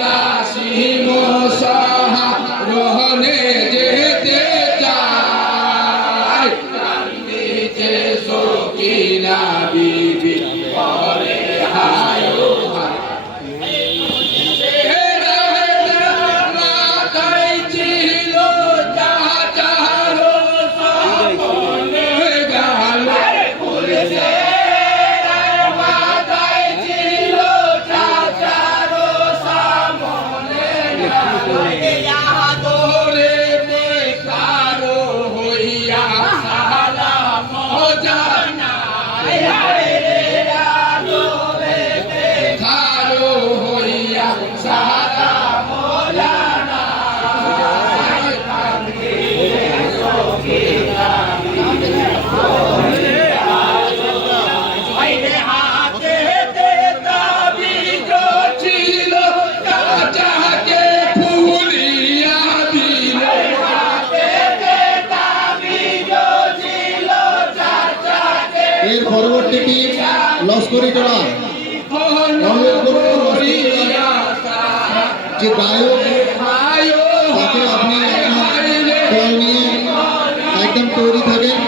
কাশিম সাহা রহনে যেতে চায় কান্দিছে সকিনা বিবি করে হায়ো মাথায় ছিল চাচারো সামনে গেল মাথায় ছিল চাচারো সামনে দৌড়ে বেকারো হইয়া সালাম জানায় বেকারো হইয়া সালাম হাতে ছিল চাচাকে ফুলিয়া দিল এর পরবর্তীটি লস্করি টোলা যে গায়ক তাকে আপনি দল নিয়ে একদম তৈরি থাকেন।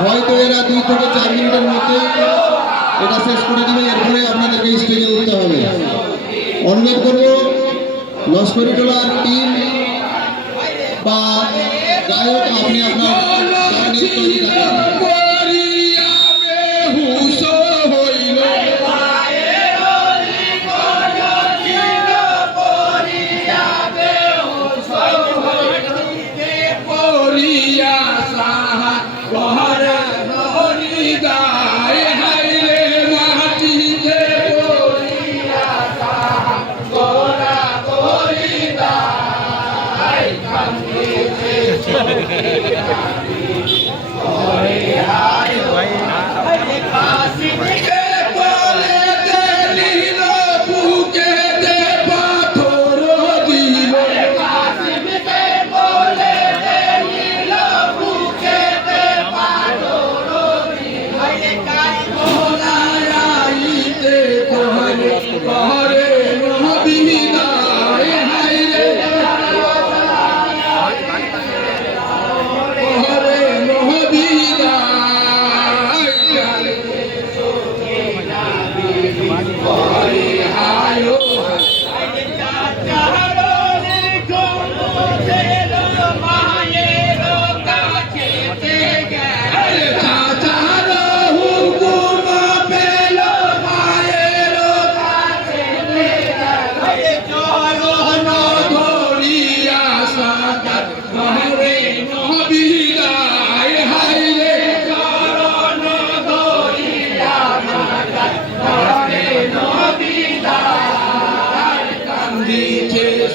হয়তো এরা 2 থেকে 4 মিনিটের মধ্যে এটা শেষ করে দেবে, এরপরে আপনাদেরকে স্টেজে উঠতে হবে। অনুরোধ করব লস্করি টোলার টিম বা গায়ক আপনি আপনার দল নিয়ে তৈরি থাকেন।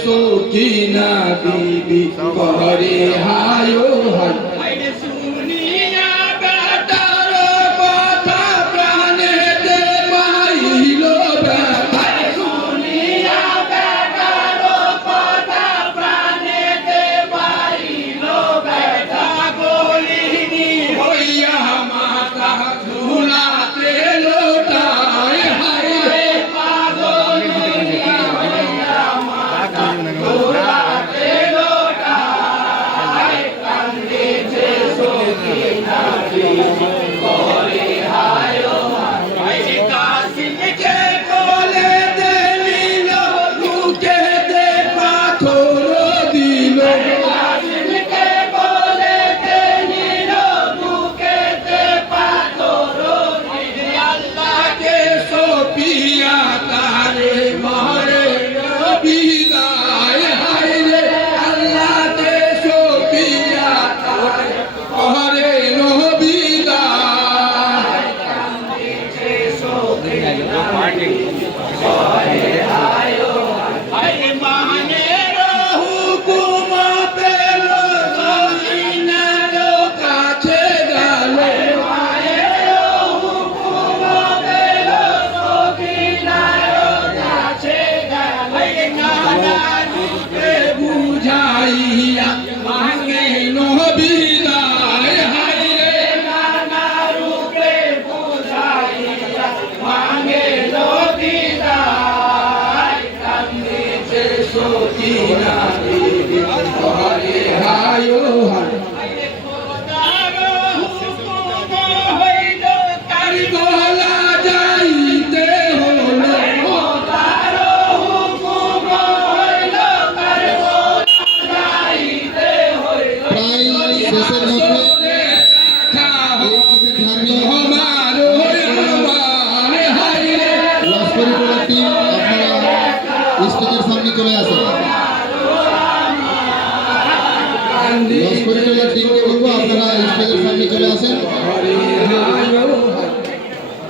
সকিনা বিবি করে হায়ো হায় শুনিয়া বেটার কথা প্রাণেতে পাইল ব্যথা শুনিয়া বেটার কথা প্রাণেতে পাইল ব্যথা বলিনি হইয়া মাথা ঝুলাতে লোটায় হায় রে পাগল হইয়া মাথা ঝুলাতে লোটায় স্টেজের সামনে চলে আসেন। লস্করি টোলার টিমকে বলবো আপনারা স্টেজের সামনে চলে আসেন। হরে হায়